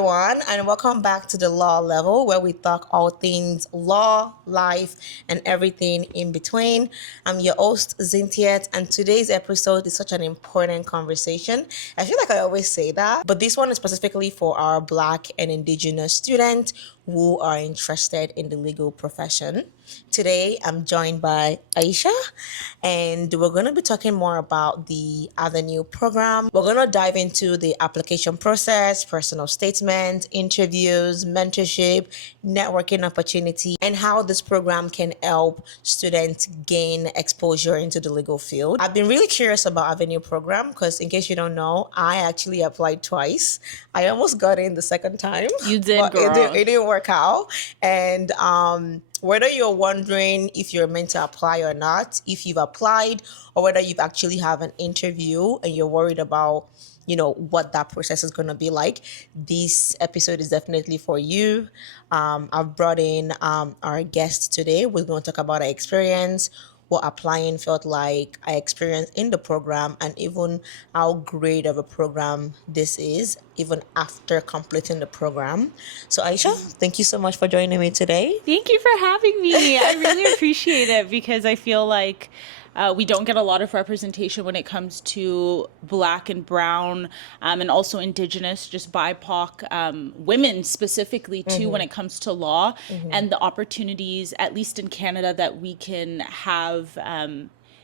everyone, and welcome back to the Law Level, where we talk all things law, life, and everything in between. I'm your host, Zintiet, and today's episode is such an important conversation. I feel like I always say that, but this one is specifically for our Black and Indigenous students who are interested in the legal profession. Today, I'm joined by Aisha, and we're going to be talking more about the Avenue program. We're going to dive into the application process, personal statements, interviews, mentorship, networking opportunity, and how this program can help students gain exposure into the legal field. I've been really curious about Avenue program because, in case you don't know, I actually applied twice. I almost got in the second time. You did, but girl. It didn't work out. And whether you're wondering if you're meant to apply or not, if you've applied, or whether you've actually have an interview and you're worried about what that process is going to be like, this episode is definitely for you. I've brought in our guest today. We're going to talk about our experience, what applying felt like, our experience in the program, and even how great of a program this is, even after completing the program. So, Aisha, thank you so much for joining me today. Thank you for having me. I really appreciate it because I feel like we don't get a lot of representation when it comes to Black and Brown and also Indigenous, just BIPOC women specifically too, when it comes to law and the opportunities, at least in Canada, that we can have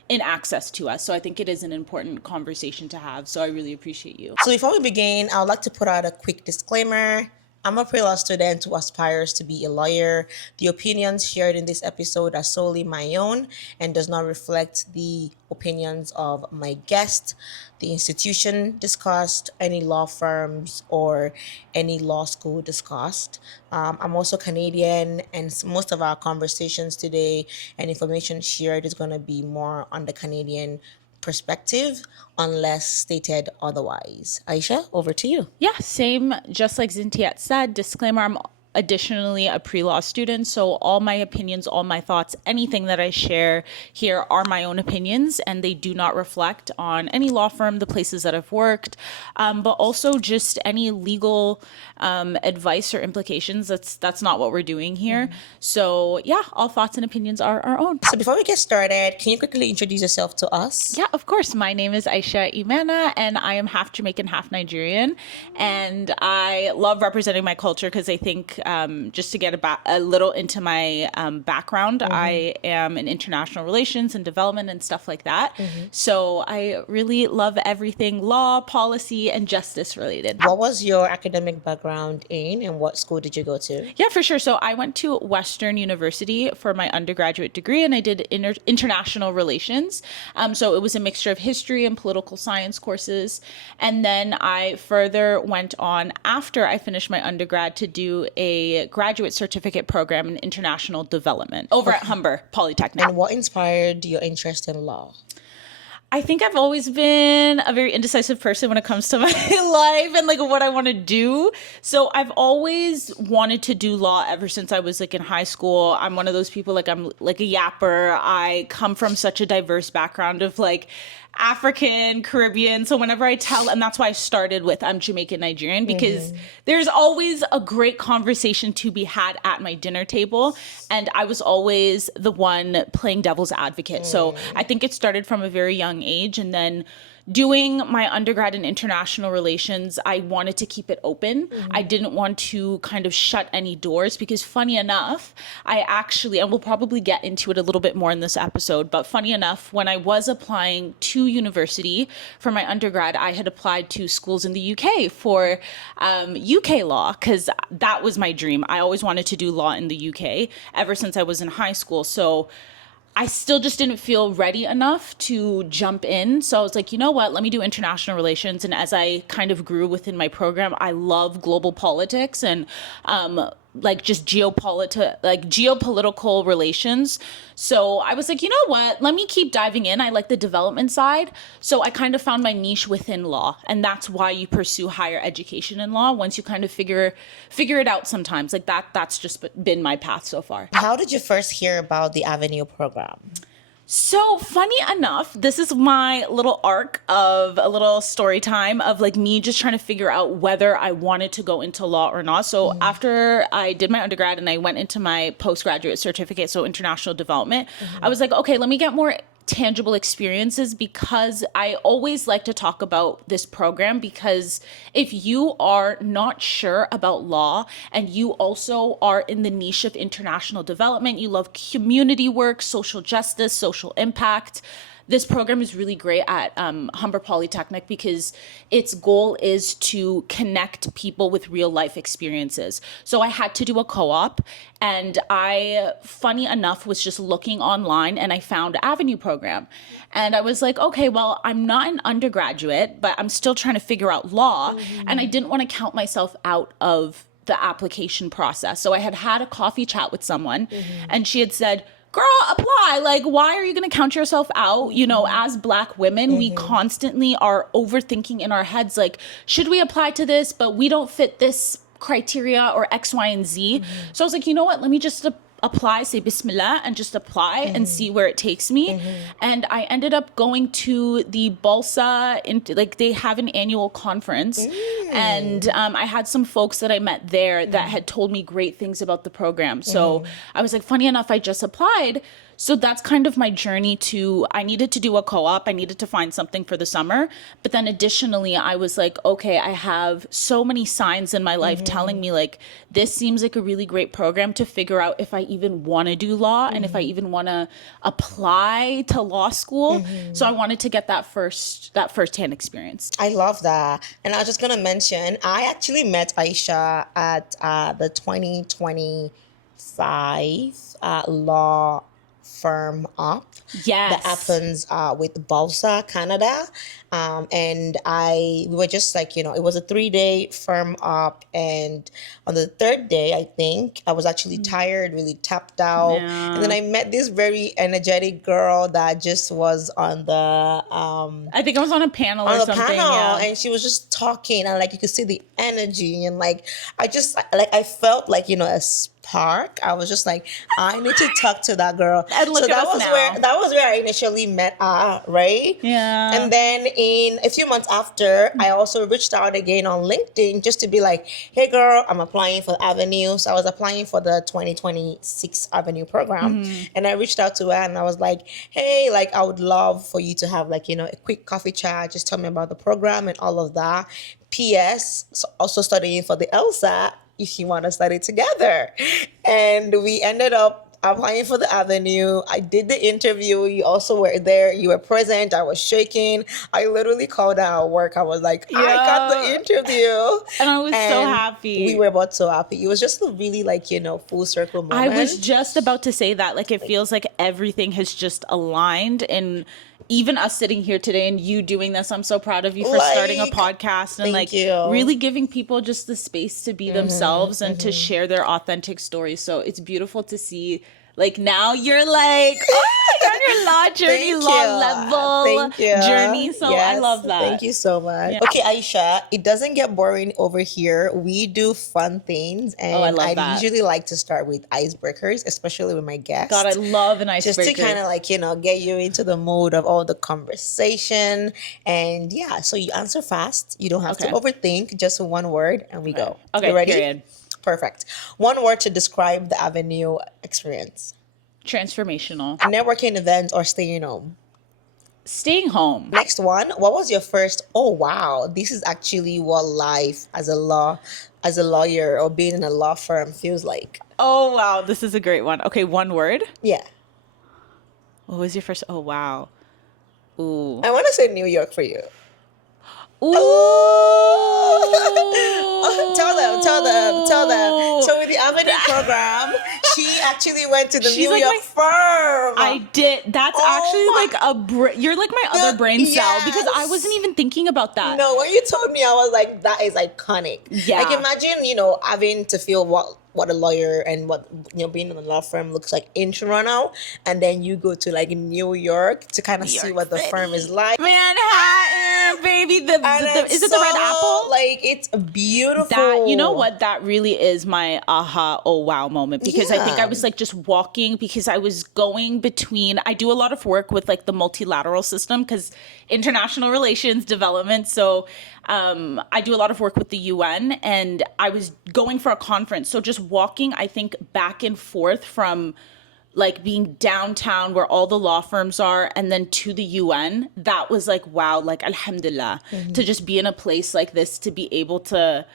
in access to us. So I think it is an important conversation to have. So I really appreciate you. So before we begin, I would like to put out a quick disclaimer. I'm a pre-law student who aspires to be a lawyer. The opinions shared in this episode are solely my own and does not reflect the opinions of my guest, the institution discussed, any law firms, or any law school discussed. I'm also Canadian, and most of our conversations today and information shared is going to be more on the Canadian perspective unless stated otherwise. Aisha, over to you. Yeah, same. Just like Zintiat said, disclaimer, I'm additionally a pre-law student, so all my opinions, all my thoughts, anything that I share here are my own opinions, and they do not reflect on any law firm, the places that I've worked, but also just any legal advice or implications. That's not what we're doing here. So yeah, all thoughts and opinions are our own. So before we get started, can you quickly introduce yourself to us? Yeah, of course. My name is Aisha Imana, and I am half Jamaican, half Nigerian, and I love representing my culture because I think just to get a little into my background, I am in international relations and development and stuff like that. So I really love everything law, policy, and justice related. What was your academic background in, and what school did you go to? Yeah, for sure. So I went to Western University for my undergraduate degree, and I did international relations. So it was a mixture of history and political science courses. And then I further went on after I finished my undergrad to do a graduate certificate program in international development over at Humber Polytechnic. And what inspired your interest in law? I think I've always been a very indecisive person when it comes to my life and like what I want to do. So I've always wanted to do law ever since I was like in high school. I'm one of those people, like I'm like a yapper. I come from such a diverse background of like African, Caribbean. So whenever I tell, and that's why I started with I'm Jamaican, Nigerian, because there's always a great conversation to be had at my dinner table. And I was always the one playing devil's advocate. So I think it started from a very young age. And then doing my undergrad in international relations, I wanted to keep it open. I didn't want to kind of shut any doors because funny enough, I actually, and we'll probably get into it a little bit more in this episode, but funny enough, when I was applying to university for my undergrad, I had applied to schools in the UK for UK law because that was my dream. I always wanted to do law in the UK ever since I was in high school. So I still just didn't feel ready enough to jump in. So I was like, you know what, let me do international relations. And as I kind of grew within my program, I love global politics and like just geopolitical relations. So I was like, you know what, let me keep diving in. I like the development side. So I kind of found my niche within law. And that's why you pursue higher education in law. Once you kind of figure it out sometimes, like that's just been my path so far. How did you first hear about the Avenue program? So funny enough, this is my little arc of a little story time of like me just trying to figure out whether I wanted to go into law or not. So after I did my undergrad and I went into my postgraduate certificate, so international development, I was like, okay, let me get more tangible experiences because I always like to talk about this program because if you are not sure about law and you also are in the niche of international development, you love community work, social justice, social impact, this program is really great at Humber Polytechnic because its goal is to connect people with real life experiences. So I had to do a co-op, and I, funny enough, was just looking online and I found Avenue program. And I was like, okay, well, I'm not an undergraduate, but I'm still trying to figure out law. And I didn't want to count myself out of the application process. So I had a coffee chat with someone and she had said, girl, apply. Like, why are you going to count yourself out? You know, as Black women, we constantly are overthinking in our heads, like, should we apply to this? But we don't fit this criteria or X, Y, and Z. So I was like, you know what? Let me just apply, say Bismillah, and just apply and see where it takes me. And I ended up going to the Balsa, like they have an annual conference. And I had some folks that I met there that had told me great things about the program. So I was like, funny enough, I just applied. So that's kind of my journey to, I needed to do a co-op. I needed to find something for the summer. But then additionally, I was like, okay, I have so many signs in my life telling me like, this seems like a really great program to figure out if I even want to do law and if I even want to apply to law school. So I wanted to get that firsthand experience. I love that. And I was just going to mention, I actually met Aisha at the 2025 law firm up that happens with Balsa, Canada. And we were just like, it was a 3-day firm up. And on the third day, I think I was actually tired, really tapped out. Yeah. And then I met this very energetic girl that just was on the, I think I was on a panel or on the something. panel, and she was just talking, and like you could see the energy, and like I felt like a spark. I was just like, I need to talk to that girl. And look so at us now. that was where I initially met her, right? Yeah. And then in a few months after, I also reached out again on LinkedIn just to be like, hey girl, I'm applying for Avenue. So I was applying for the 2026 Avenue program, and I reached out to her and I was like, hey, like I would love for you to have like a quick coffee chat, just tell me about the program and all of that. P.S. So also studying for the LSAT if you want to study together. And we ended up applying for the Avenue. I did the interview. You also were there. You were present. I was shaking. I literally called out at work. I was like, I got the interview. And I was so happy. We were both so happy. It was just a really full circle moment. I was just about to say that. Like, it feels like everything has just aligned. And even us sitting here today and you doing this, I'm so proud of you for starting a podcast and really giving people just the space to be themselves and to share their authentic stories. So it's beautiful to see. Like now you're like, you're on your law journey, law level journey. So I love that. Thank you so much. Yeah. Okay, Aisha, it doesn't get boring over here. We do fun things. And I love that. Usually like to start with icebreakers, especially with my guests. God, I love an icebreaker. Just to kind of get you into the mood of all the conversation. And yeah, so you answer fast. You don't have to overthink. Just one word and we go. Okay, you ready? Period. Perfect. One word to describe the Avenue experience. Transformational. Networking events or staying home. Staying home. Next one. What was your first? Oh wow, this is actually what life as a lawyer or being in a law firm feels like. Oh wow, this is a great one. Okay, one word. Yeah. What was your first? Oh wow. Ooh. I want to say New York for you. Ooh. Tell them. So with the Avenue program, she actually went to the New York firm. I did. That's actually like you're like my other brain cell because I wasn't even thinking about that. No, when you told me, I was like, that is iconic. Yeah. Like imagine, having to feel what a lawyer and what being in a law firm looks like in Toronto, and then you go to like New York to kind of see what the firm is like. Manhattan, baby. And Is it's it the red so apple? like it's beautiful. That, you know what, that really is my aha, oh wow moment, because I think I Yeah. was like just walking, because I was going between, I do a lot of work with like the multilateral system, because international relations development. So I do a lot of work with the UN, and I was going for a conference. So just walking, I think, back and forth from like being downtown where all the law firms are and then to the UN, that was like, wow, like alhamdulillah, to just be in a place like this, to be able to,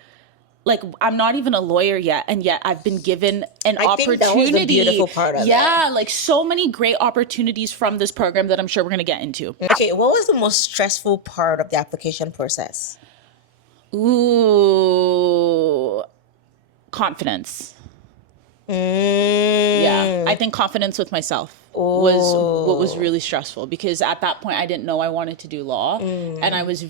like, I'm not even a lawyer yet, and yet I've been given an I think that was the opportunity. beautiful part of it. Yeah, like so many great opportunities from this program that I'm sure we're going to get into. Okay, what was the most stressful part of the application process? Ooh, confidence. Yeah, I Mm. think confidence with myself was what was Oh. really stressful, because at that point I didn't know I wanted to do law, and I was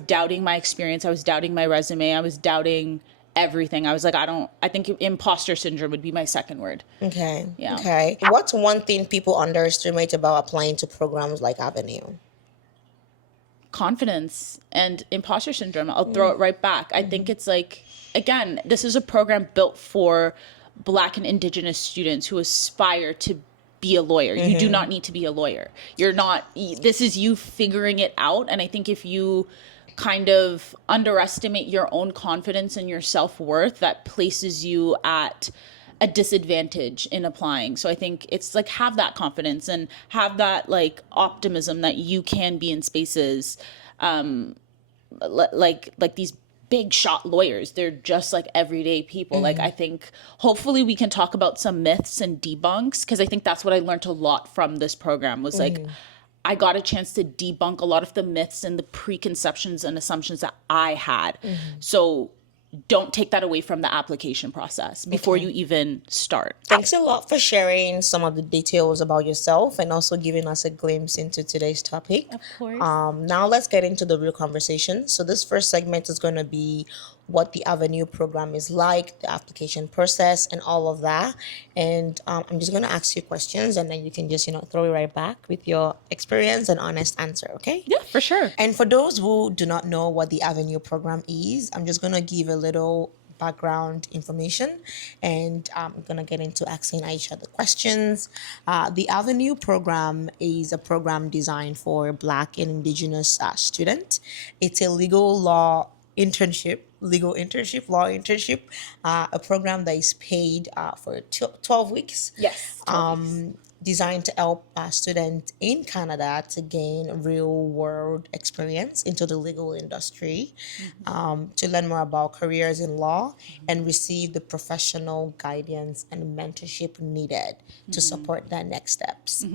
doubting my experience, I was doubting my resume, I was doubting everything. I was like, I think imposter syndrome would be my second word. Okay. Yeah. Okay. What's one thing people underestimate about applying to programs like Avenue? Confidence and imposter syndrome. I'll throw it right back. I think it's like, again, this is a program built for Black and Indigenous students who aspire to be a lawyer. You do not need to be a lawyer. You're not, this is you figuring it out. And I think if you kind of underestimate your own confidence and your self-worth, that places you at a disadvantage in applying. So I think it's like, have that confidence and have that like optimism that you can be in spaces like these big shot lawyers. They're just like everyday people. Like, I think hopefully we can talk about some myths and debunks, because I think that's what I learned a lot from this program, was like I got a chance to debunk a lot of the myths and the preconceptions and assumptions that I had. So don't take that away from the application process before you even start. Thanks a lot for sharing some of the details about yourself and also giving us a glimpse into today's topic. Of course. Now let's get into the real conversation. So this first segment is going to be what the Avenue program is like, the application process, and all of that. And I'm just going to ask you questions, and then you can just throw it right back with your experience and honest answer. Okay? Yeah, for sure. And for those who do not know what the Avenue program is, I'm just going to give a little background information, and I'm going to get into asking Aisha the questions. The Avenue program is a program designed for Black and Indigenous students. It's a legal internship, law internship, a program that is paid for 12 weeks. Yes. Designed to help students in Canada to gain real world experience into the legal industry, to learn more about careers in law, and receive the professional guidance and mentorship needed to support their next steps.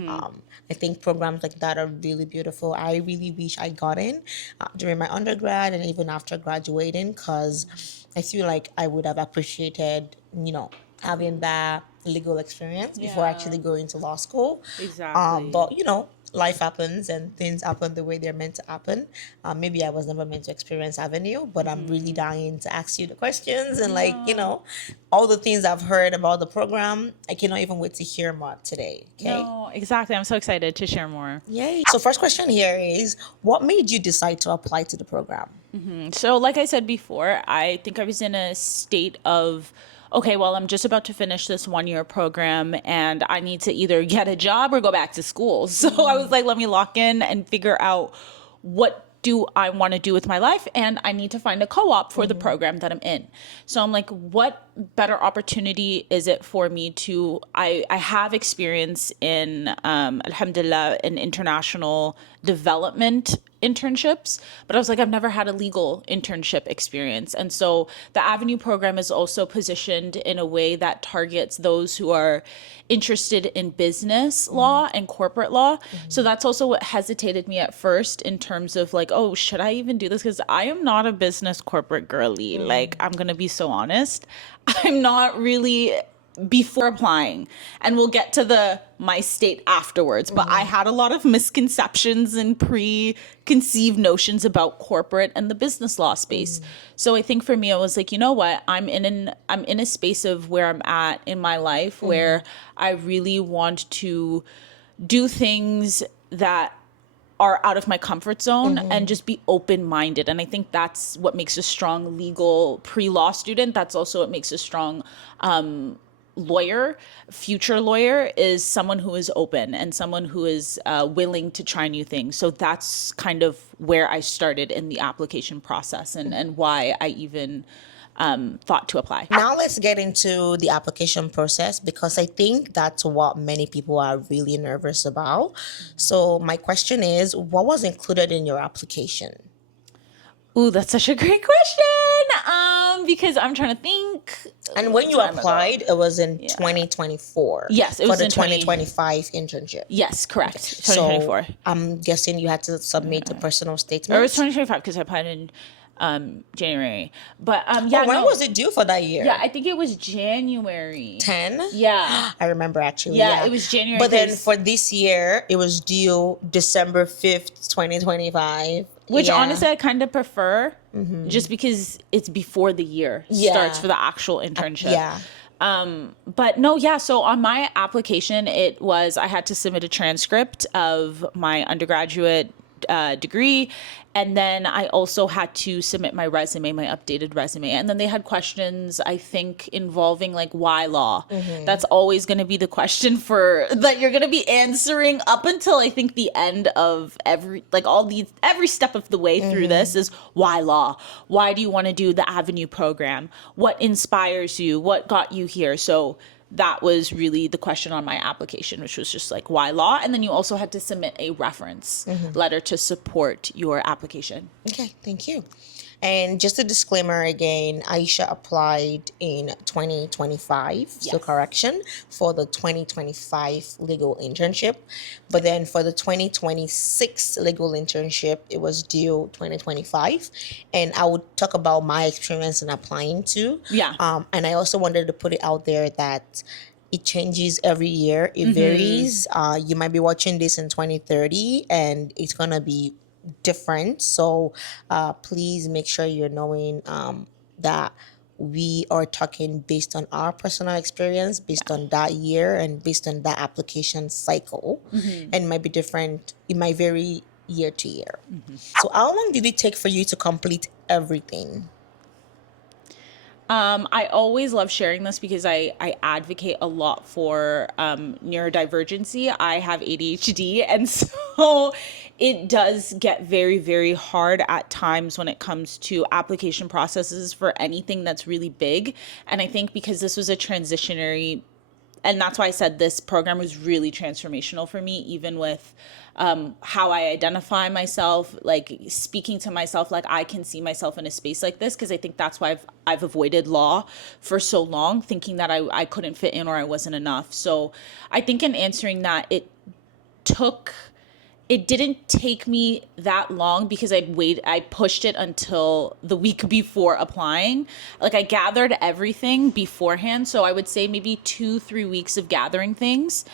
I think programs like that are really beautiful. I really wish I got in during my undergrad and even after graduating, because I feel like I would have appreciated, having that legal experience before Yeah. actually going to law school. Exactly. But life happens and things happen the way they're meant to happen. Maybe I was never meant to experience Avenue, but I'm really dying to ask you the questions and all the things I've heard about the program. I cannot even wait to hear more today. Okay. No, exactly. I'm so excited to share more. Yay. So first question here is, what made you decide to apply to the program? So, like I said before, I think I was in a state of, okay, well, I'm just about to finish this 1 year program and I need to either get a job or go back to school. So I was like, let me lock in and figure out what do I want to do with my life, and I need to find a co-op for the program that I'm in. So I'm like, what better opportunity is it for me to, I have experience in, alhamdulillah, in international development internships, but I was like, I've never had a legal internship experience. And so the Avenue program is also positioned in a way that targets those who are interested in business law and corporate law. So that's also what hesitated me at first in terms of like, oh, should I even do this? Because I am not a business corporate girly. Like, I'm going to be so honest. I'm not really, before applying, and we'll get to my state afterwards, but I had a lot of misconceptions and preconceived notions about corporate and the business law space. So I think for me, I was like, you know what, I'm in a space of where I'm at in my life where I really want to do things that are out of my comfort zone and just be open-minded. And I think that's what makes a strong legal pre-law student. That's also what makes a strong lawyer, future lawyer, is someone who is open and someone who is willing to try new things. So that's kind of where I started in the application process and why I even thought to apply. Now let's get into the application process because I think that's what many people are really nervous about. So my question is, what was included in your application? Ooh, that's such a great question. Because I'm trying to think. And when you applied, it was in 2024. Yes, it for was the in 2025 internship. Yes, correct. So 2024. I'm guessing you had to submit a personal Or it statement. was 2025 because I applied in January. But When was it due for that year? Yeah, I think it was January. 10? Yeah. I remember actually. Yeah, it was January. But then for this year, it was due December 5th, 2025. Which Yeah. honestly I kind of prefer just because it's before the year starts for the actual internship. Yeah. But no, yeah. So on my application, I had to submit a transcript of my undergraduate degree. And then I also had to submit my resume, my updated resume. And then they had questions, I think, involving like why law. That's always going to be the question that you're going to be answering up until I think the end of every step of the way through this is why law? Why do you want to do the Avenue program? What inspires you? What got you here? So that was really the question on my application, which was just like, why law? And then you also had to submit a reference letter to support your application. Okay, thank you. And just a disclaimer again, Aisha applied in 2025, so Yes. correction, for the 2025 legal internship. But then for the 2026 legal internship, it was due 2025. And I would talk about my experience in applying too. Yeah. And I also wanted to put it out there that it changes every year. It varies. You might be watching this in 2030 and it's going to be different. So please make sure you're knowing that we are talking based on our personal experience, based on that year, and based on that application cycle. And it might be different. It might vary year to year. So how long did it take for you to complete everything? I always love sharing this because I advocate a lot for neurodivergency. I have ADHD, and so it does get very, very hard at times when it comes to application processes for anything that's really big. And I think because this was a transitionary, and that's why I said this program was really transformational for me, even with how I identify myself, like speaking to myself, like I can see myself in a space like this, because I think that's why I've avoided law for so long, thinking that I couldn't fit in or I wasn't enough. So I think in answering that, it didn't take me that long because I pushed it until the week before applying. Like I gathered everything beforehand. So I would say maybe 2-3 weeks of gathering things.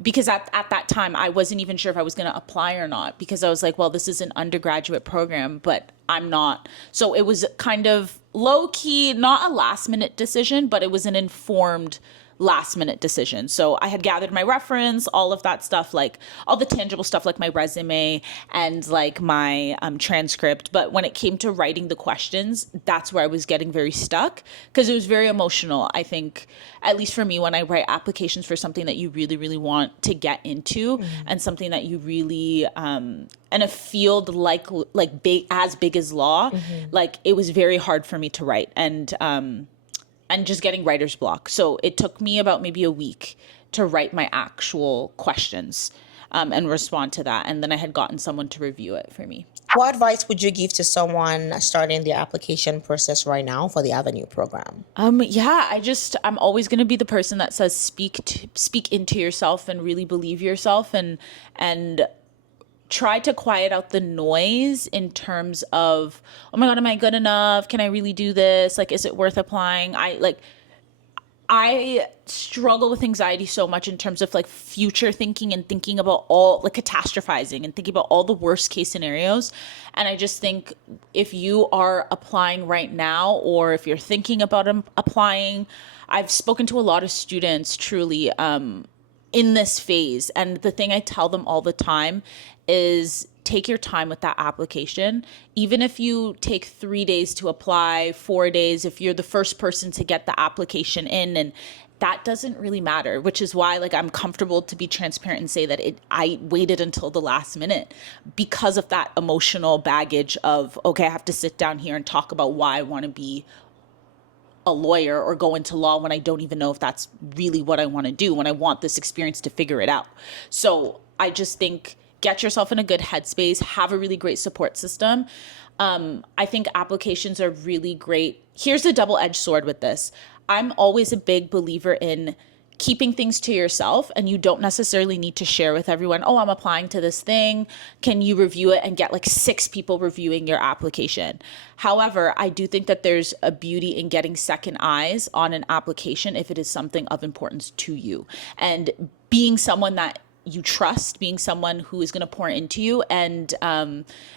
Because at that time I wasn't even sure if I was going to apply or not, because I was like, well, this is an undergraduate program, but I'm not. So it was kind of low key, not a last minute decision, but it was an informed last minute decision. So I had gathered my reference, all of that stuff, like all the tangible stuff, like my resume and like my transcript. But when it came to writing the questions, that's where I was getting very stuck, because it was very emotional. I think, at least for me, when I write applications for something that you really, really want to get into and something that you really, in a field like big as law, like it was very hard for me to write. And just getting writer's block. So it took me about maybe a week to write my actual questions and respond to that. And then I had gotten someone to review it for me. What advice would you give to someone starting the application process right now for the Avenue program? Yeah, I'm always going to be the person that says speak into yourself and really believe yourself, and try to quiet out the noise in terms of, oh my God, am I good enough? Can I really do this? Like, is it worth applying? I struggle with anxiety so much in terms of like future thinking and thinking about all, like, catastrophizing and thinking about all the worst case scenarios. And I just think if you are applying right now, or if you're thinking about applying, I've spoken to a lot of students truly, in this phase. And the thing I tell them all the time is take your time with that application. Even if you take 3 days to apply, 4 days, if you're the first person to get the application in, and that doesn't really matter, which is why like I'm comfortable to be transparent and say that I waited until the last minute because of that emotional baggage of, okay, I have to sit down here and talk about why I want to be a lawyer or go into law when I don't even know if that's really what I want to do, when I want this experience to figure it out. So I just think get yourself in a good headspace, have a really great support system. I think applications are really great. Here's the double-edged sword with this. I'm always a big believer in keeping things to yourself, and you don't necessarily need to share with everyone, oh, I'm applying to this thing. Can you review it and get like 6 people reviewing your application? However, I do think that there's a beauty in getting second eyes on an application if it is something of importance to you, and being someone that you trust, being someone who is going to pour into you. And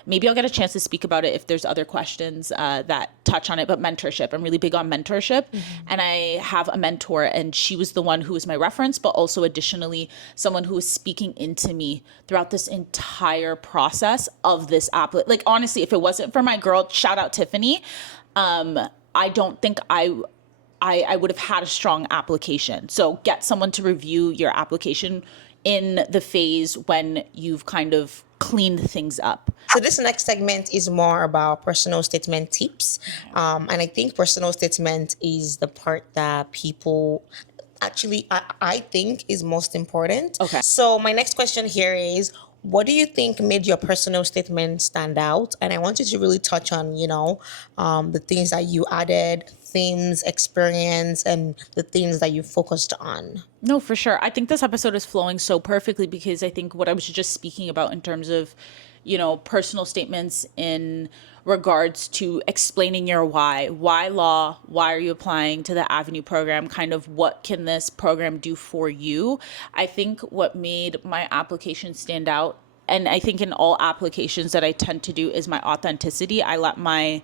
maybe I'll get a chance to speak about it if there's other questions that touch on it. But mentorship, I'm really big on mentorship. And I have a mentor, and she was the one who was my reference, but also additionally someone who was speaking into me throughout this entire process of this app. Like, honestly, if it wasn't for my girl, shout out Tiffany, I don't think I would have had a strong application. So get someone to review your application in the phase when you've kind of cleaned things up. So this next segment is more about personal statement tips. And I think personal statement is the part that people actually, I think is most important. Okay. So my next question here is, what do you think made your personal statement stand out? And I want you to really touch on, the things that you added, themes, experience, and the things that you focused on. No, for sure. I think this episode is flowing so perfectly because I think what I was just speaking about in terms of, personal statements in regards to explaining your why law, why are you applying to the Avenue program, kind of what can this program do for you. I think what made my application stand out, and I think in all applications that I tend to do, is my authenticity. I let my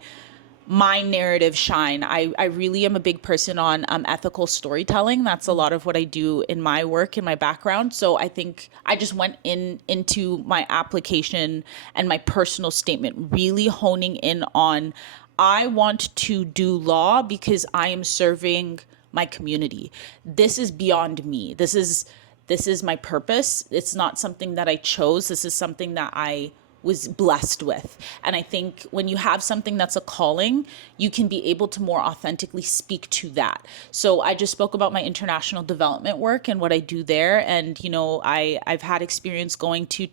narrative shine. I really am a big person on ethical storytelling. That's a lot of what I do in my work, in my background. So I think I just went into my application and my personal statement, really honing in on, I want to do law because I am serving my community. This is beyond me. This is my purpose. It's not something that I chose. This is something that I was blessed with. And I think when you have something that's a calling, you can be able to more authentically speak to that. So I just spoke about my international development work and what I do there. And, I've had experience going to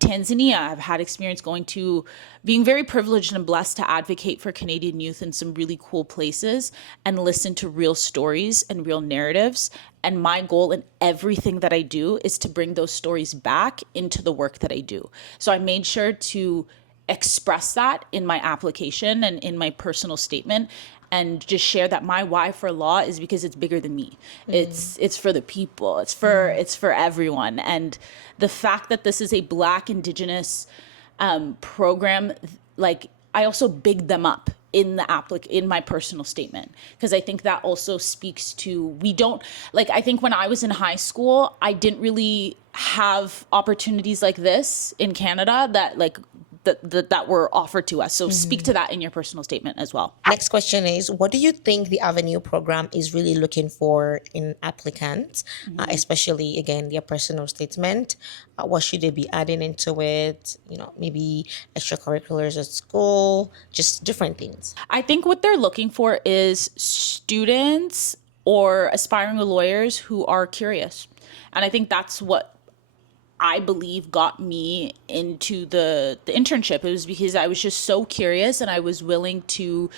Tanzania. I've had experience being very privileged and blessed to advocate for Canadian youth in some really cool places and listen to real stories and real narratives. And my goal in everything that I do is to bring those stories back into the work that I do. So I made sure to express that in my application and in my personal statement, and just share that my why for law is because it's bigger than me. It's for the people. It's for everyone. And the fact that this is a Black, Indigenous program, like, I also big them up in my personal statement, because I think that also speaks to, I think when I was in high school, I didn't really have opportunities like this in Canada that were offered to us. So speak to that in your personal statement as well. Next question is, what do you think the Avenue program is really looking for in applicants, especially, again, their personal statement? What should they be adding into it? Maybe extracurriculars at school, just different things. I think what they're looking for is students or aspiring lawyers who are curious. And I think that's what I believe got me into the internship. It was because I was just so curious and I was willing to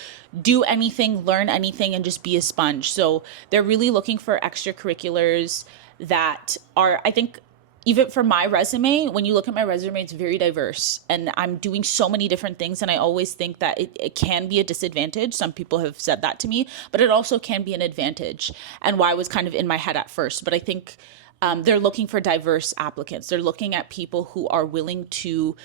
do anything, learn anything, and just be a sponge. So they're really looking for extracurriculars that are, I think, even for my resume, when you look at my resume, it's very diverse and I'm doing so many different things. And I always think that it can be a disadvantage. Some people have said that to me, but it also can be an advantage, and why was kind of in my head at first. But I think they're looking for diverse applicants. They're looking at people who are willing to,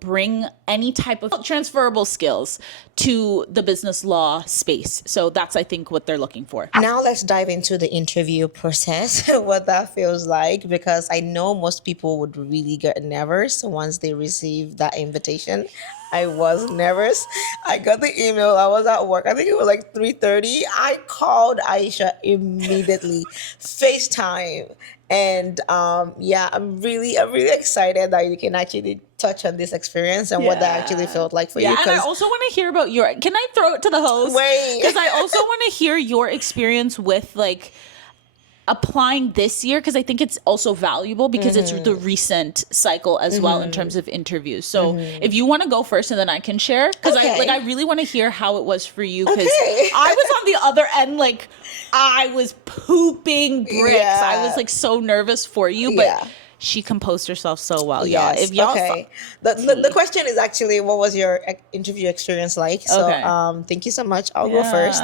bring any type of transferable skills to the business law space. So that's, I think, what they're looking for. Now let's dive into the interview process, what that feels like, because I know most people would really get nervous once they receive that invitation. I was nervous. I got the email. I was at work. I think it was like 3:30. I called Aisha immediately, FaceTime. And yeah, I'm really excited that you can actually touch on this experience and what that actually felt like for Yeah, you. and I also want to hear about your. Can I throw it to the host? Wait. Because I also want to hear your experience with like applying this year, because I think it's also valuable because it's the recent cycle as well in terms of interviews. So if you want to go first, and then I can share, because I really want to hear how it was for you, because I was on the other end, like I was pooping bricks. Yeah. I was like so nervous for you, but she composed herself so well, y'all. Yes. If y'all The question is actually, what was your interview experience like? So Okay. thank you so much. I'll go first.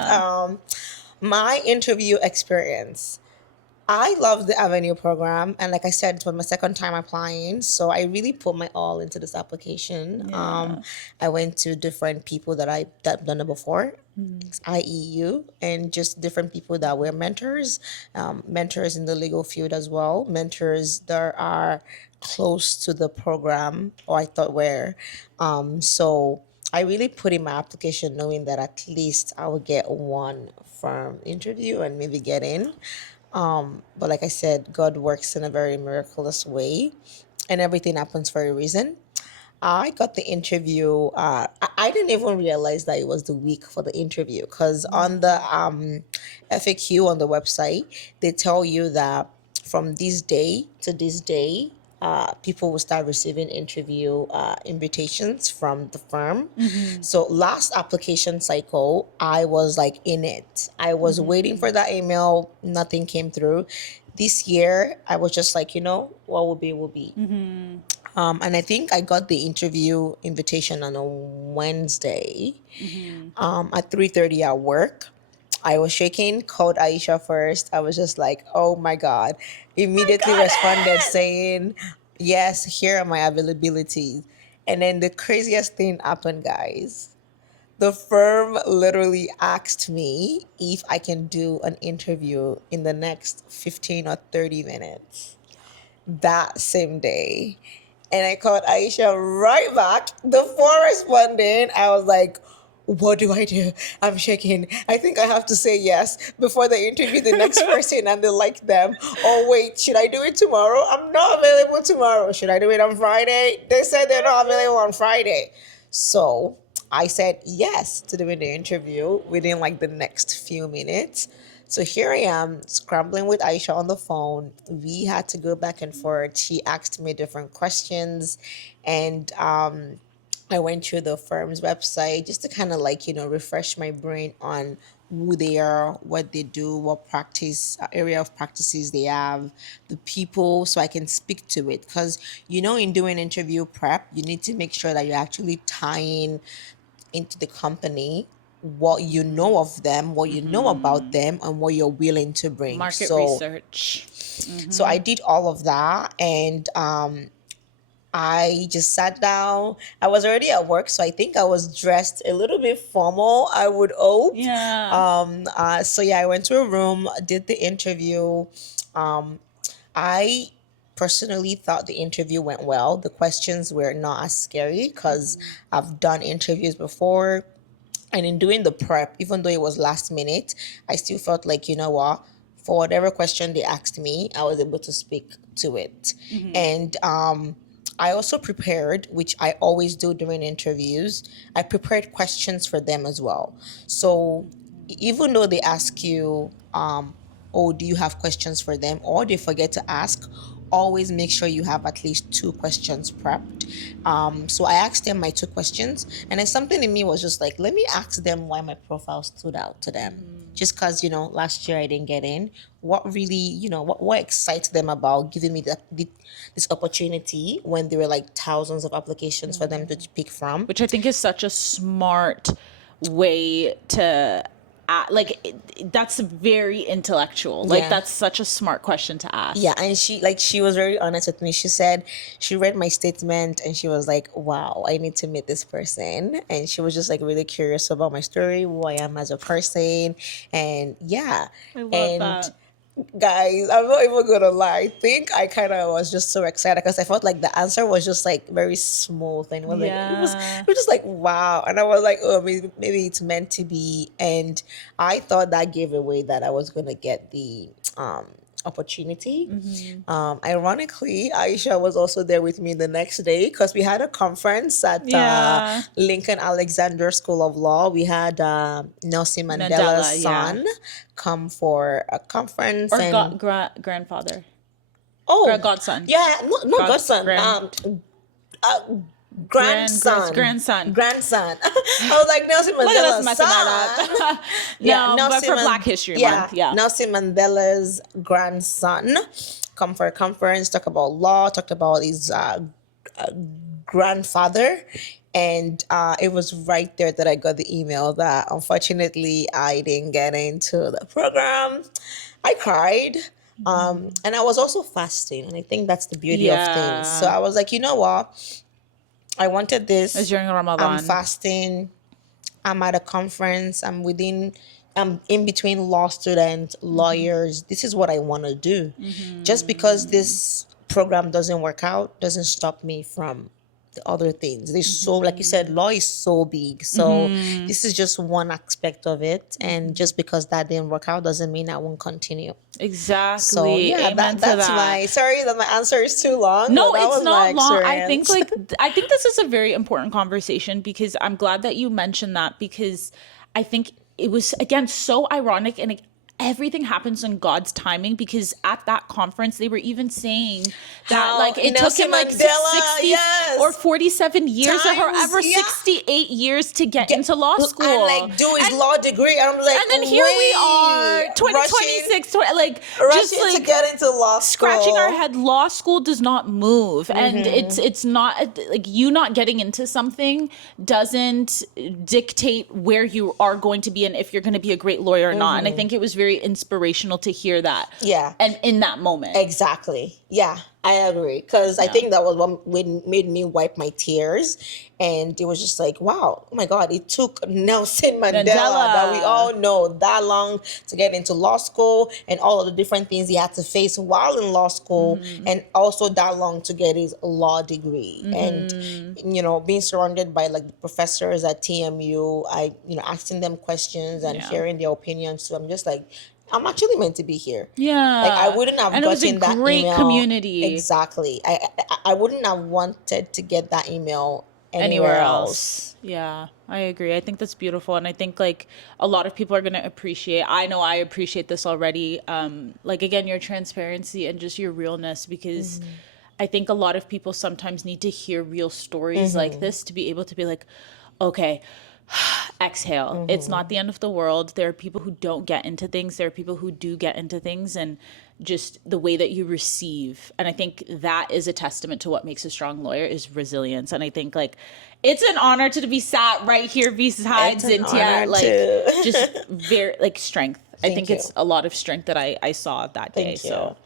My interview experience. I love the Avenue program, and like I said, it was my second time applying, so I really put my all into this application. I went to different people that done it before, IEU, and just different people that were mentors, mentors in the legal field as well, mentors that are close to the program, or I thought were. So I really put in my application knowing that at least I would get one firm interview and maybe get in. But like I said, God works in a very miraculous way, and everything happens for a reason. I got the interview. I didn't even realize that it was the week for the interview, because on the FAQ on the website, they tell you that from this day to this day, people will start receiving interview invitations from the firm. So last application cycle, I was like in it. I was waiting for that email. Nothing came through. This year, I was just like, what will be, will be. And I think I got the interview invitation on a Wednesday at 3:30 at work. I was shaking, called Aisha first. I was just like, oh my God. Immediately responded saying, yes, here are my availabilities. And then the craziest thing happened, guys. The firm literally asked me if I can do an interview in the next 15 or 30 minutes that same day. And I called Aisha right back. The phone responding, I was like, what do I do? I'm shaking. I think I have to say yes before they interview the next person and they like them. Oh, wait, should I do it tomorrow? I'm not available tomorrow. Should I do it on Friday? They said they're not available on Friday. So I said yes to doing the interview within like the next few minutes. So here I am scrambling with Aisha on the phone. We had to go back and forth. She asked me different questions, and I went through the firm's website just to kind of like, refresh my brain on who they are, what they do, what practice, area of practices they have, the people, so I can speak to it. Because, in doing interview prep, you need to make sure that you're actually tying into the company what you know of them, what you know about them, and what you're willing to bring. market So, research. so I did all of that, and I just sat down. I was already at work, so I think I was dressed a little bit formal, I would hope. Yeah. So yeah, I went to a room, did the interview. I personally thought the interview went well. The questions were not as scary because I've done interviews before. And in doing the prep, even though it was last minute, I still felt like, you know what, for whatever question they asked me, I was able to speak to it. And I also prepared, which I always do during interviews, I prepared questions for them as well. So even though they ask you, oh, do you have questions for them, or they forget to ask, always make sure you have at least two questions prepped. So I asked them my two questions, and then something in me was just like, let me ask them why my profile stood out to them. Just because, last year I didn't get in. What really, what excites them about giving me this opportunity when there were like thousands of applications for them to pick from? Which I think is such a smart way to that's very intellectual. Like, Yeah. that's such a smart question to ask. Yeah, and she was very honest with me. She said she read my statement and she was like, "Wow, I need to meet this person." And she was just like really curious about my story, who I am as a person, and yeah. I love And that. guys, I'm not even gonna lie. I think I kind of was just so excited because I felt like the answer was just like very smooth and Yeah. it was just like wow. And I was like, oh, maybe it's meant to be. And I thought that gave away that I was gonna get the opportunity. Ironically, Aisha was also there with me the next day because we had a conference at Yeah. Lincoln Alexander School of Law. We had Nelson Mandela's Mandela, yeah. son come for a conference Or and grandfather. oh Godson. yeah, not God, godson, uh, grandson, grandson. grandson. I was like Nelson Look at us Mandela's messing son. that up. Yeah, No, but Nelson for Man- Black History yeah, Month, yeah. Nelson Mandela's grandson come for a conference, talk about law, talked about his grandfather. And it was right there that I got the email that unfortunately I didn't get into the program. I cried. And I was also fasting. And I think that's the beauty of things. So Yeah. I was like, you know what? I wanted It was this. during I'm Ramadan. fasting. I'm at a conference. I'm in between law students, lawyers. This is what I want to do. Just because this program doesn't work out doesn't stop me from the other things. There's so, like you said, law is so big. So this is just one aspect of it. And just because that didn't work out doesn't mean I won't continue. Exactly. So yeah, Amen to that's that. my sorry that my answer is too long. No, but that it's was not my long. I think experience. I think this is a very important conversation because I'm glad that you mentioned that because I think it was again so ironic and everything happens in God's timing because at that conference they were even saying that How like it took Nelson him like Mandela, 60 yes. or 47 years or Times, however yeah. 68 years to get into law school. And like do his law degree. And I'm like, And then here we are, wait, 2026, like just rushing like to get into law school. scratching our head. Law school does not move, and Mm-hmm. it's not like you not getting into something doesn't dictate where you are going to be and if you're going to be a great lawyer or not. And I think it was very inspirational to hear that. Mm-hmm. Yeah. And in that moment. Exactly. Yeah, I agree. Because I think that was what made me wipe my tears. And it was just like, wow, oh my God, it took Nelson Mandela that we all know that long to get into law school and all of the different things he had to face while in law school, and also that long to get his law degree. And, being surrounded by like the professors at TMU, asking them questions and hearing their opinions. So I'm just like, I'm actually meant to be here. Yeah. Like I wouldn't have and it was a gotten that great email. community. Exactly. I wouldn't have wanted to get that email anywhere else. Yeah, I agree. I think that's beautiful. And I think like a lot of people are going to appreciate, I know I appreciate this already. Like again, your transparency and just your realness, because I think a lot of people sometimes need to hear real stories like this to be able to be like, okay, exhale. It's not the end of the world. There are people who don't get into things. There are people who do get into things, and just the way that you receive. And I think that is a testament to what makes a strong lawyer is resilience. And I think like it's an honor to be sat right here beside It's an Cynthia. honor Like to- just very like strength. I think you. it's a lot of strength that I saw that day. So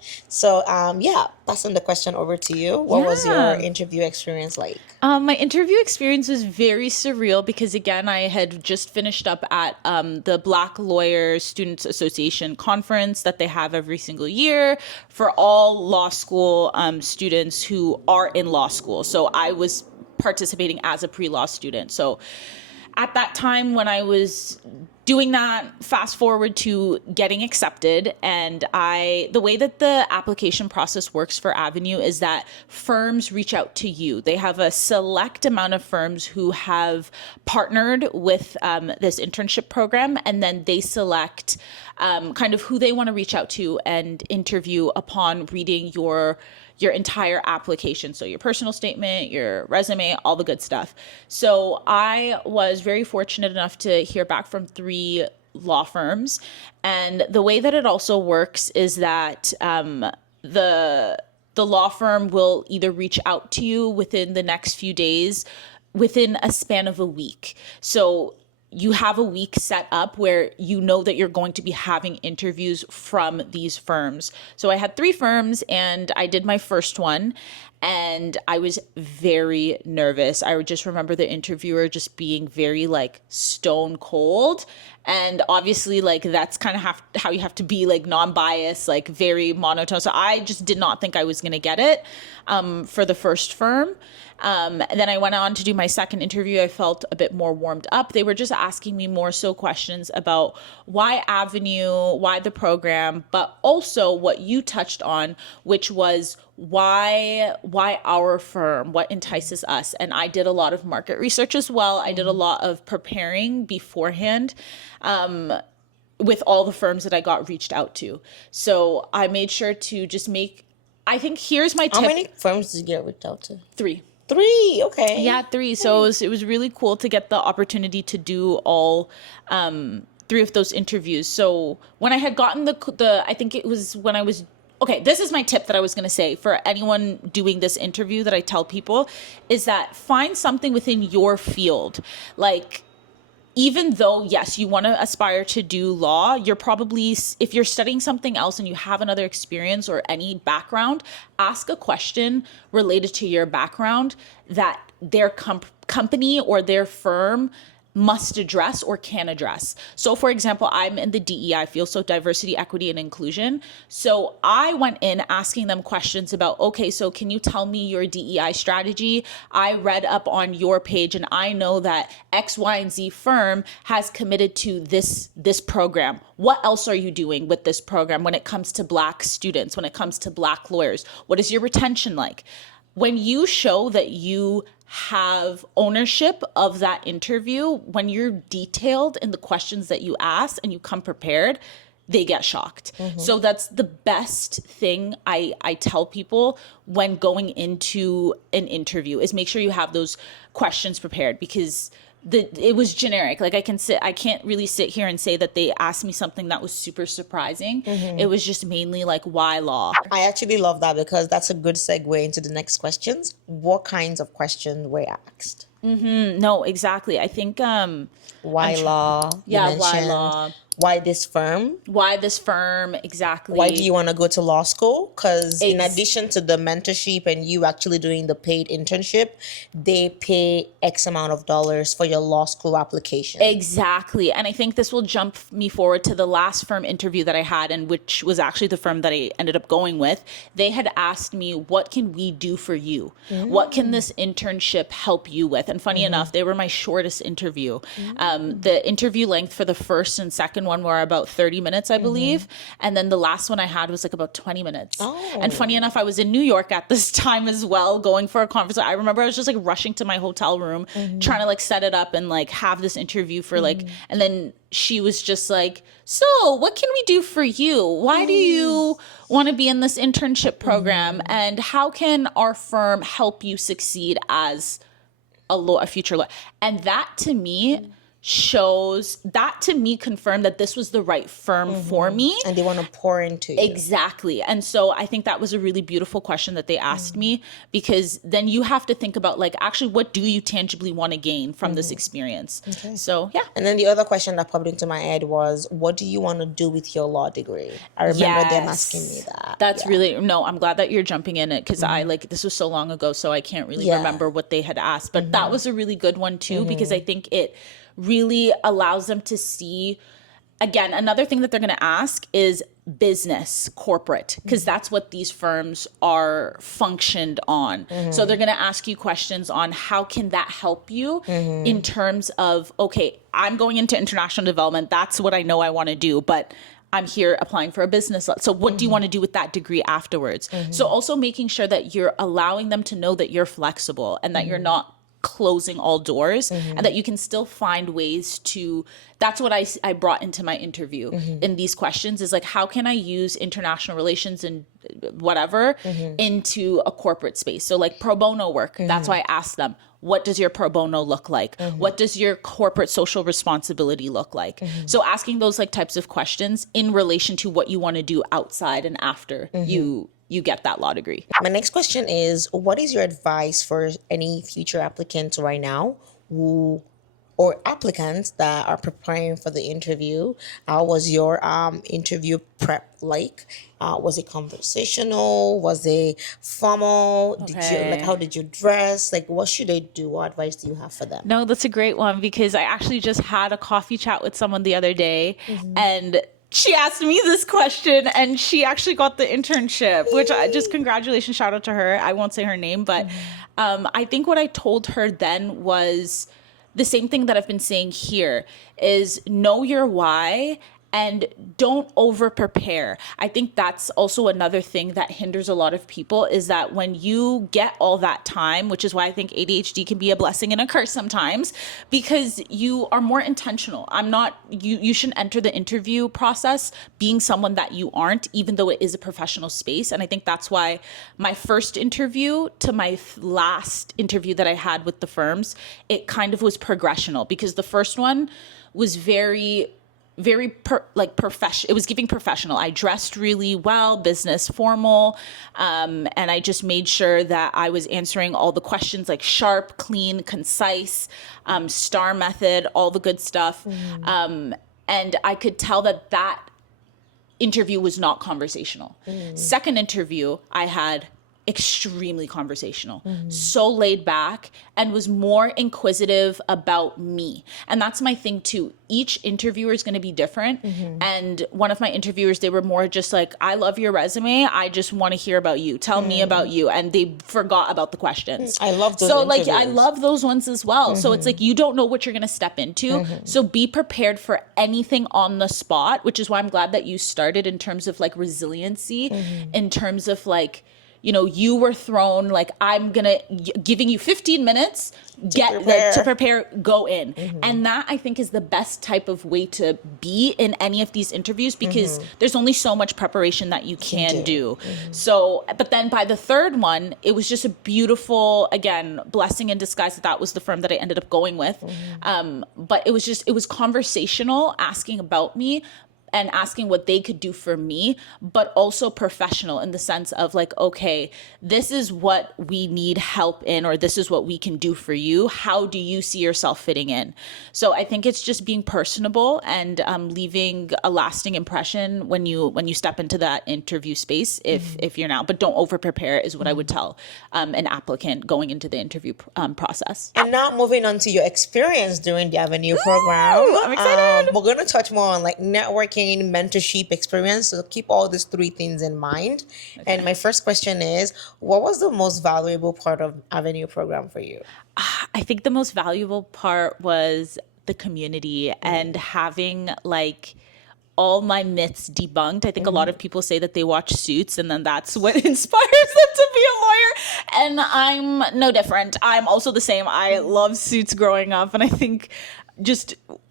passing the question over to you. What was your Yeah. interview experience like? My interview experience was very surreal because, again, I had just finished up at the Black Lawyers Students Association conference that they have every single year for all law school students who are in law school. So I was participating as a pre-law student. So at that time when I was doing that, fast forward to getting accepted, and the way that the application process works for Avenue is that firms reach out to you. They have a select amount of firms who have partnered with this internship program, and then they select kind of who they want to reach out to and interview upon reading your entire application. So your personal statement, your resume, all the good stuff. So I was very fortunate enough to hear back from 3 law firms. And the way that it also works is that the law firm will either reach out to you within the next few days, within a span of a week. So you have a week set up where you know that you're going to be having interviews from these firms. So I had 3 firms and I did my first one and I was very nervous. I would just remember the interviewer just being very like stone cold. And obviously like that's kind of how you have to be like non-biased, like very monotone. So I just did not think I was going to get it for the first firm. And then I went on to do my second interview. I felt a bit more warmed up. They were just asking me more so questions about why Avenue, why the program, but also what you touched on, which was why our firm, what entices us. And I did a lot of market research as well. I did a lot of preparing beforehand with all the firms that I got reached out to. So I made sure to just I think here's my tip. How many firms did you get reached out to? 3. 3, okay. Yeah, 3. So it was really cool to get the opportunity to do all 3 of those interviews. So when I had gotten I think it was when I was, okay, this is my tip that I was going to say for anyone doing this interview that I tell people is that find something within your field. Like, even though, yes, you want to aspire to do law, you're probably, if you're studying something else and you have another experience or any background, ask a question related to your background that their company or their firm must address or can address. So for example, I'm in the DEI field, so diversity, equity, and inclusion. So I went in asking them questions about, okay, so can you tell me your DEI strategy? I read up on your page and I know that X, Y, and Z firm has committed to this program. What else are you doing with this program when it comes to Black students, when it comes to Black lawyers? What is your retention like? When you show that you have ownership of that interview, when you're detailed in the questions that you ask and you come prepared, they get shocked. Mm-hmm. So that's the best thing I tell people when going into an interview is make sure you have those questions prepared, because it was generic. Like I can't really sit here and say that they asked me something that was super surprising. Mm-hmm. It was just mainly like, why law? I actually love that because that's a good segue into the next questions. What kinds of questions were asked? Mm-hmm. No, exactly. I think why law? Yeah, why law? Why this firm? Why this firm? Exactly. Why do you want to go to law school? Because in addition to the mentorship and you actually doing the paid internship, they pay X amount of dollars for your law school application. Exactly. And I think this will jump me forward to the last firm interview that I had, and which was actually the firm that I ended up going with. They had asked me, what can we do for you? Mm-hmm. What can this internship help you with? And funny enough, they were my shortest interview. Mm-hmm. The interview length for the first and second one were about 30 minutes, I believe. And then the last one I had was like about 20 minutes. Oh. And funny enough, I was in New York at this time as well, going for a conference. I remember I was just like rushing to my hotel room, trying to like set it up and like have this interview for like, and then she was just like, so what can we do for you? Why do you want to be in this internship program? And how can our firm help you succeed as a future lawyer? And that to me confirmed that this was the right firm for me. And they want to pour into you. Exactly. And so I think that was a really beautiful question that they asked me, because then you have to think about like, actually, what do you tangibly want to gain from this experience? Okay. So, yeah. And then the other question that popped into my head was, what do you want to do with your law degree? I remember them asking me that. That's I'm glad that you're jumping in it, because this was so long ago, so I can't really remember what they had asked. But that was a really good one too, because I think it really allows them to see, again, another thing that they're going to ask is business, corporate, because that's what these firms are functioned on. So they're going to ask you questions on how can that help you in terms of, okay, I'm going into international development. That's what I know I want to do, but I'm here applying for a business. So what do you want to do with that degree afterwards? So also making sure that you're allowing them to know that you're flexible and that you're not closing all doors, and that you can still find ways to, that's what I brought into my interview in these questions, is like, how can I use international relations and whatever into a corporate space? So like pro bono work, that's why I asked them, what does your pro bono look like? What does your corporate social responsibility look like? So asking those like types of questions in relation to what you want to do outside and after you get that law degree. My next question is, what is your advice for any future applicants right now who or applicants that are preparing for the interview, how was your interview prep like? Was it conversational? Was it formal? Did you like, Okay. how did you dress? Like, what should they do? What advice do you have for them? No, that's a great one because I actually just had a coffee chat with someone the other day and she asked me this question and she actually got the internship, which I just congratulations, shout out to her. I won't say her name, but I think what I told her then was the same thing that I've been saying here is know your why and don't over prepare. I think that's also another thing that hinders a lot of people is that when you get all that time, which is why I think ADHD can be a blessing and a curse sometimes, because you are more intentional. You shouldn't enter the interview process being someone that you aren't, even though it is a professional space. And I think that's why my first interview to my last interview that I had with the firms, it kind of was progressional because the first one was professional. It was giving professional. I dressed really well, business formal, and I just made sure that I was answering all the questions like sharp, clean, concise, STAR method, all the good stuff. And I could tell that interview was not conversational. Second interview, I had extremely conversational, so laid back, and was more inquisitive about me. And that's my thing too. Each interviewer is going to be different. And one of my interviewers, they were more just like, I love your resume. I just want to hear about you. Tell me about you. And they forgot about the questions. I love those So like, I interviews. love those ones as well. So it's like, you don't know what you're going to step into. So be prepared for anything on the spot, which is why I'm glad that you started in terms of like resiliency, in terms of like, you know, you were thrown like, I'm giving you 15 minutes, to prepare, go in. And that I think is the best type of way to be in any of these interviews because there's only so much preparation that you can do. So, but then by the third one, it was just a beautiful, again, blessing in disguise that was the firm that I ended up going with. But it was conversational, asking about me, and asking what they could do for me, but also professional in the sense of like, okay, this is what we need help in, or this is what we can do for you. How do you see yourself fitting in? So I think it's just being personable and leaving a lasting impression when you step into that interview space, if you're now, but don't over prepare is what I would tell an applicant going into the interview process. And now moving on to your experience during the Avenue program. I'm excited. We're going to touch more on like networking, mentorship experience. So keep all these three things in mind. Okay. And my first question is, what was the most valuable part of Avenue program for you? I think the most valuable part was the community and having like all my myths debunked. I think a lot of people say that they watch Suits and then that's what inspires them to be a lawyer. And I'm no different. I'm also the same. I love Suits growing up. And I think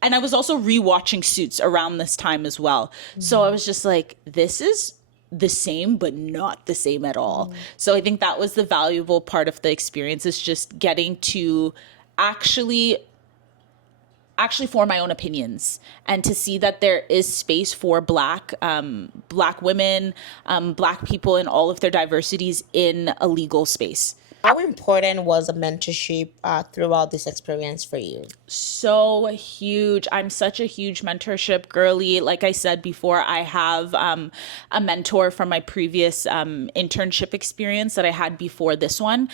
and I was also rewatching Suits around this time as well. So I was just like, this is the same, but not the same at all. So I think that was the valuable part of the experience, is just getting to actually form my own opinions and to see that there is space for Black women, Black people in all of their diversities in a legal space. How important was a mentorship throughout this experience for you? So huge. I'm such a huge mentorship girly. Like I said before, I have a mentor from my previous internship experience that I had before this one.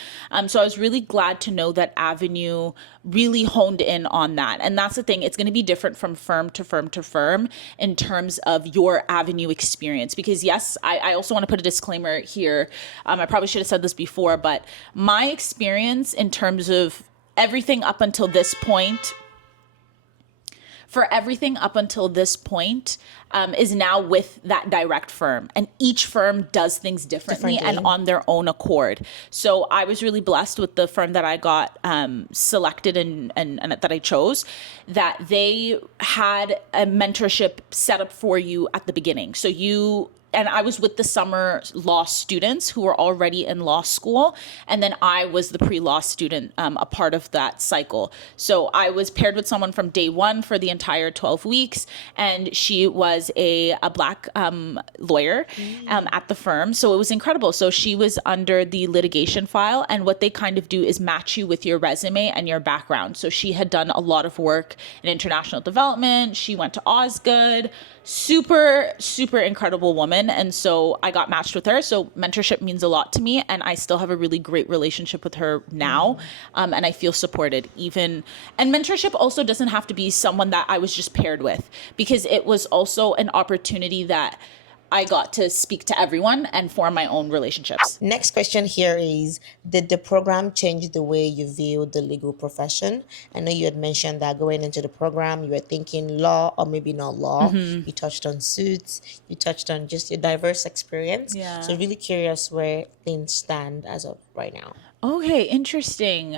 So I was really glad to know that Avenue really honed in on that. And that's the thing. It's going to be different from firm to firm to firm in terms of your Avenue experience. Because yes, I also want to put a disclaimer here. I probably should have said this before, but my experience in terms of everything up until this point, is now with that direct firm, and each firm does things differently and on their own accord. So I was really blessed with the firm that I got selected and that I chose, that they had a mentorship set up for you at the beginning. So and I was with the summer law students who were already in law school. And then I was the pre-law student, a part of that cycle. So I was paired with someone from day one for the entire 12 weeks. And she was a Black lawyer at the firm. So it was incredible. So she was under the litigation file. And what they kind of do is match you with your resume and your background. So she had done a lot of work in international development. She went to Osgood. Super, super incredible woman. And so I got matched with her. So mentorship means a lot to me. And I still have a really great relationship with her now. And I feel supported even. And mentorship also doesn't have to be someone that I was just paired with, because it was also an opportunity that I got to speak to everyone and form my own relationships. Next question here is, did the program change the way you view the legal profession? I know you had mentioned that going into the program, you were thinking law or maybe not law. You touched on suits. You touched on just your diverse experience. Yeah. So really curious where things stand as of right now. Okay, interesting.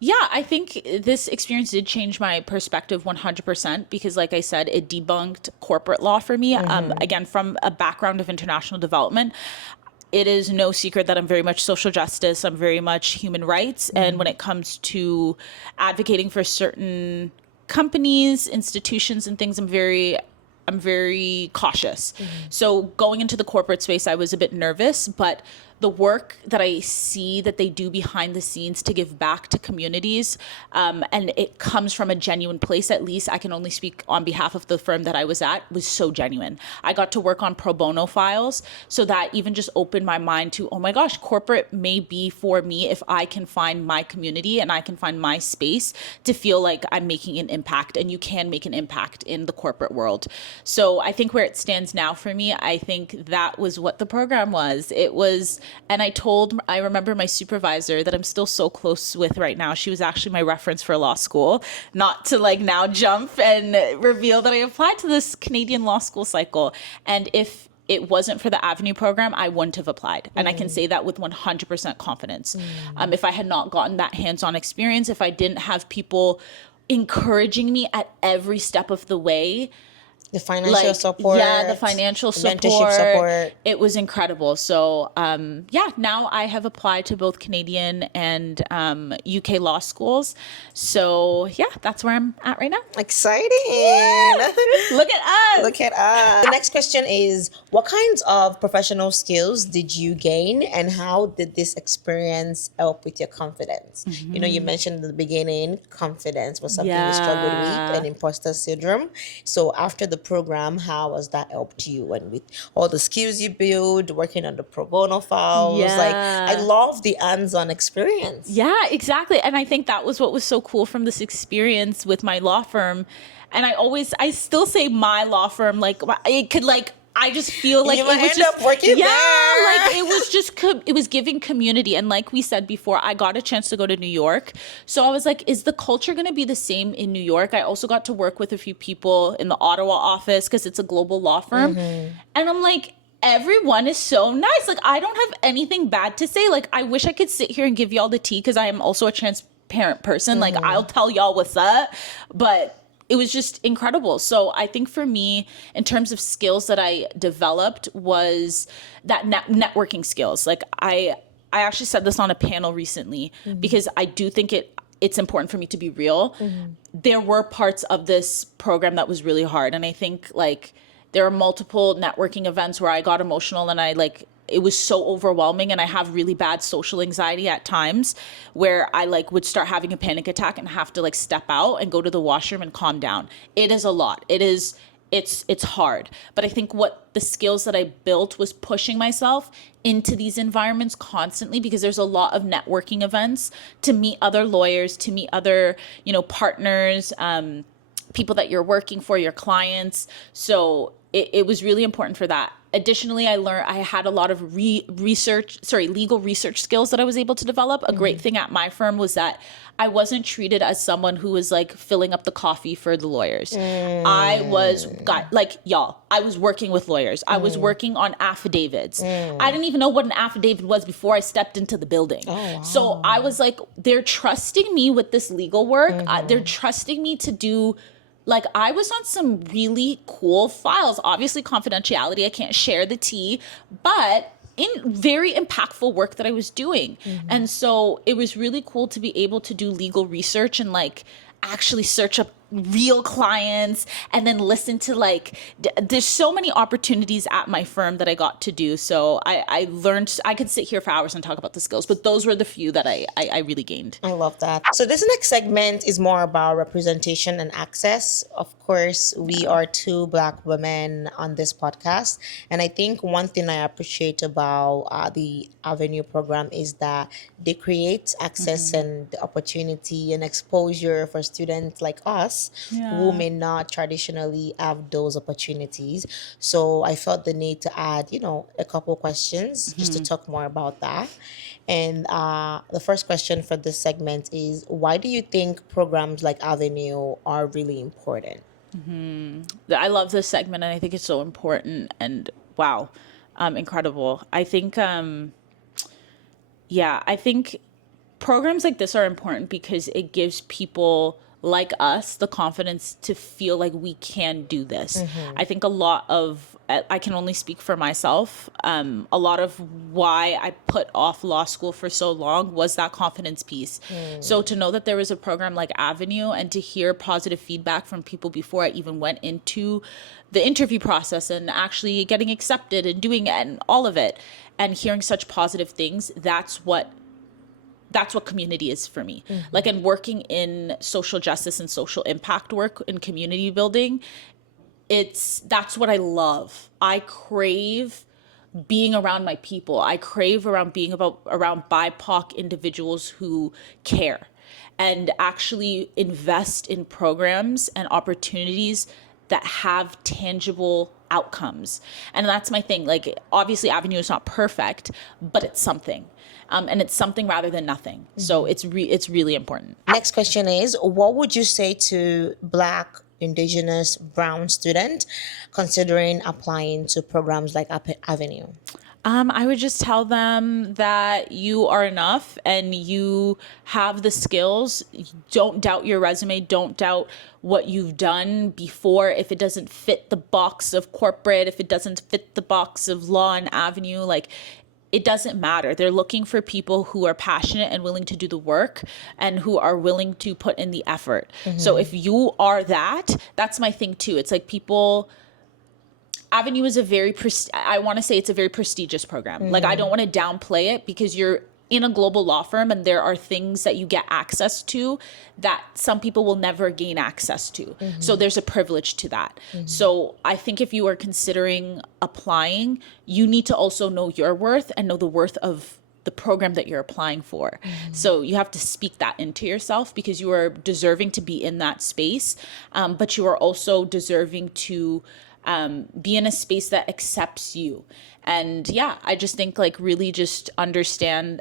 Yeah, I think this experience did change my perspective 100% because, like I said, it debunked corporate law for me. Again, from a background of international development, it is no secret that I'm very much social justice. I'm very much human rights. And when it comes to advocating for certain companies, institutions, and things, I'm very cautious. So going into the corporate space, I was a bit nervous, but the work that I see that they do behind the scenes to give back to communities, and it comes from a genuine place, at least I can only speak on behalf of the firm that I was at, was so genuine. I got to work on pro bono files, so that even just opened my mind to, oh my gosh, corporate may be for me if I can find my community and I can find my space to feel like I'm making an impact, and you can make an impact in the corporate world. So I think where it stands now for me, I think that was what the program was. It was, and I remember my supervisor that I'm still so close with right now. She was actually my reference for law school, not to like now jump and reveal that I applied to this Canadian law school cycle. And if it wasn't for the Avenue program, I wouldn't have applied. And I can say that with 100% confidence. If I had not gotten that hands-on experience, if I didn't have people encouraging me at every step of the way, the financial support. Yeah, the financial support. Mentorship support. It was incredible. So, now I have applied to both Canadian and UK law schools. So, yeah, that's where I'm at right now. Exciting. Look at us. Look at us. The next question is, what kinds of professional skills did you gain, and how did this experience help with your confidence? You know, you mentioned in the beginning, confidence was something you struggled with, and imposter syndrome. So after the program, how has that helped you, and with all the skills you build, working on the pro bono files? Like, I love the hands-on experience. Yeah, exactly. And I think that was what was so cool from this experience with my law firm. And I still say my law firm, like it could like, I just feel like you it might was end just up working there. like it was just it was giving community. And like we said before, I got a chance to go to New York, so I was like, is the culture going to be the same in New York? I also got to work with a few people in the Ottawa office because it's a global law firm, and I'm like, everyone is so nice. Like, I don't have anything bad to say. Like, I wish I could sit here and give y'all the tea because I am also a transparent person. Like, I'll tell y'all what's up, but it was just incredible. So I think for me, in terms of skills that I developed, was that networking skills. Like I actually said this on a panel recently because I do think it's important for me to be real. There were parts of this program that was really hard. And I think like there are multiple networking events where I got emotional and it was so overwhelming, and I have really bad social anxiety at times where I would start having a panic attack and have to step out and go to the washroom and calm down. It is a lot. It's hard. But I think what the skills that I built was pushing myself into these environments constantly, because there's a lot of networking events to meet other lawyers, to meet other, partners, people that you're working for, your clients. So it was really important for that. Additionally, I had a lot of legal research skills that I was able to develop. A great thing at my firm was that I wasn't treated as someone who was filling up the coffee for the lawyers. I was working with lawyers. I was working on affidavits. I didn't even know what an affidavit was before I stepped into the building. Oh, wow. So I was they're trusting me with this legal work. They're trusting me to do like I was on some really cool files. Obviously, confidentiality, I can't share the tea, but in very impactful work that I was doing. And so it was really cool to be able to do legal research and like actually search up real clients and then listen to like there's so many opportunities at my firm that I got to do. So I learned, I could sit here for hours and talk about the skills, but those were the few that I really gained. I love that. So this next segment is more about representation and access. Of course, we are two Black women on this podcast, and I think one thing I appreciate about the Avenue program is that they create access and the opportunity and exposure for students like us who may not traditionally have those opportunities. So I felt the need to add, a couple questions just to talk more about that. And the first question for this segment is, why do you think programs like Avenue are really important? I love this segment and I think it's so important and wow, incredible. I think, I think programs like this are important because it gives people like us the confidence to feel like we can do this. I think I can only speak for myself. A lot of why I put off law school for so long was that confidence piece. So to know that there was a program like Avenue and to hear positive feedback from people before I even went into the interview process and actually getting accepted and doing it and all of it and hearing such positive things, that's what community is for me. Like, and working in social justice and social impact work in community building, that's what I love. I crave being around my people. I crave around being around BIPOC individuals who care and actually invest in programs and opportunities that have tangible outcomes. And that's my thing. Like, obviously Avenue is not perfect, but it's something. And it's something rather than nothing. So it's really important. Next question is, what would you say to Black, Indigenous, Brown student considering applying to programs like Avenue? I would just tell them that you are enough and you have the skills. Don't doubt your resume. Don't doubt what you've done before. If it doesn't fit the box of corporate, if it doesn't fit the box of law and Avenue, like, it doesn't matter. They're looking for people who are passionate and willing to do the work and who are willing to put in the effort. So if you are that's my thing too. It's like Avenue is I want to say it's a very prestigious program. Like, I don't want to downplay it because you're in a global law firm and there are things that you get access to that some people will never gain access to. So there's a privilege to that. So I think if you are considering applying, you need to also know your worth and know the worth of the program that you're applying for. So you have to speak that into yourself because you are deserving to be in that space, but you are also deserving to be in a space that accepts you. And I just think like really just understand,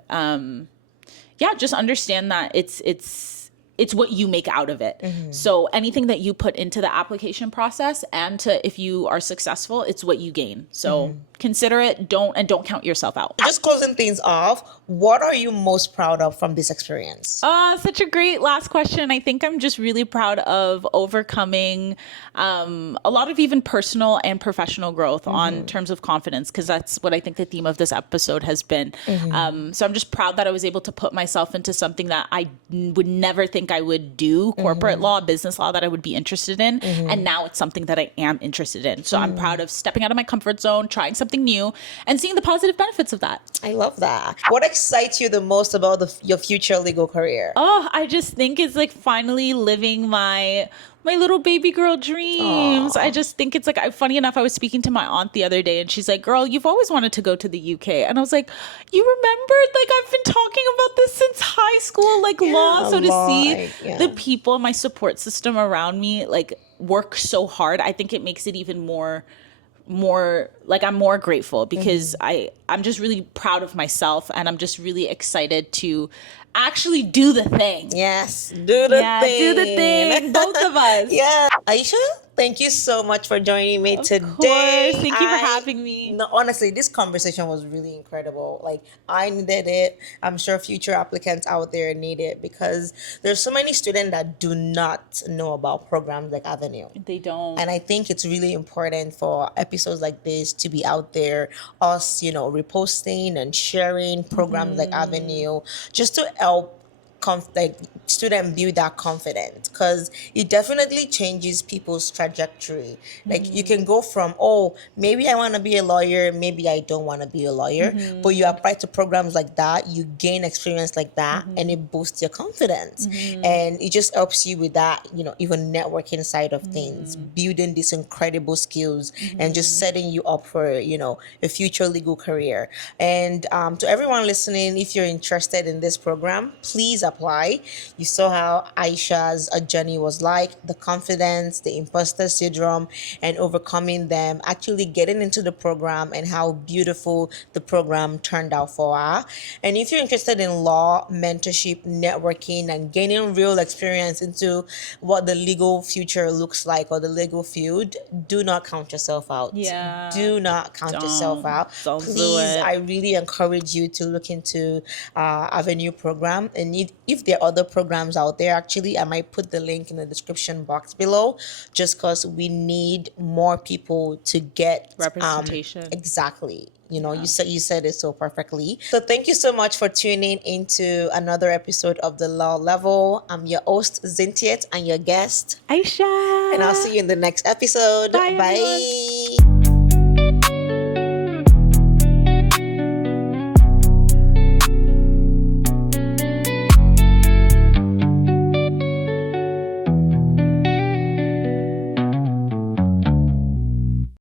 just understand that it's what you make out of it. So anything that you put into the application process and if you are successful, it's what you gain. So consider it, don't count yourself out. Just closing things off, what are you most proud of from this experience? Such a great last question. I think I'm just really proud of overcoming a lot of even personal and professional growth on terms of confidence, because that's what I think the theme of this episode has been. So I'm just proud that I was able to put myself into something that I would never think I would do, corporate law, business law, that I would be interested in. And now it's something that I am interested in. So I'm proud of stepping out of my comfort zone, trying something new, and seeing the positive benefits of that. I love that. What excites you the most about your future legal career? Oh, I just think it's like finally living my little baby girl dreams. Aww. I just think it's like, funny enough, I was speaking to my aunt the other day and she's like, girl, you've always wanted to go to the UK. And I was like, you remembered? Like, I've been talking about this since high school, like law. So to see the people, my support system around me, like work so hard, I think it makes it even more like I'm more grateful because I'm just really proud of myself and I'm just really excited to actually do the thing. Yes, do the thing. Do the thing. Both of us. Yeah. Aisha, Thank you so much for joining me Of course. today. Thank you for having me. No, honestly, this conversation was really incredible. Like, I needed it. I'm sure future applicants out there need it because there's so many students that do not know about programs like Avenue. They don't. And I think it's really important for episodes like this to be out there, us, reposting and sharing programs like Avenue, just to help like student build that confidence, because it definitely changes people's trajectory. Like, you can go from, oh, maybe I want to be a lawyer, maybe I don't want to be a lawyer, but you apply to programs like that, you gain experience like that, and it boosts your confidence, and it just helps you with that, even networking side of things, building these incredible skills, and just setting you up for a future legal career. And to everyone listening, if you're interested in this program, please apply. You saw how Aisha's journey was like, the confidence, the imposter syndrome, and overcoming them, actually getting into the program, and how beautiful the program turned out for her. And if you're interested in law, mentorship, networking, and gaining real experience into what the legal future looks like, or the legal field, do not count yourself out. Yeah. Do not count yourself out. Don't do Please, it. I really encourage you to look into Avenue program. And if there are other programs out there, actually, I might put the link in the description box below, just because we need more people to get Representation. exactly. You said it so perfectly. So thank you so much for tuning into another episode of The Law Level. I'm your host, Zintiet, and your guest. Aisha. And I'll see you in the next episode. Bye, Bye. everyone.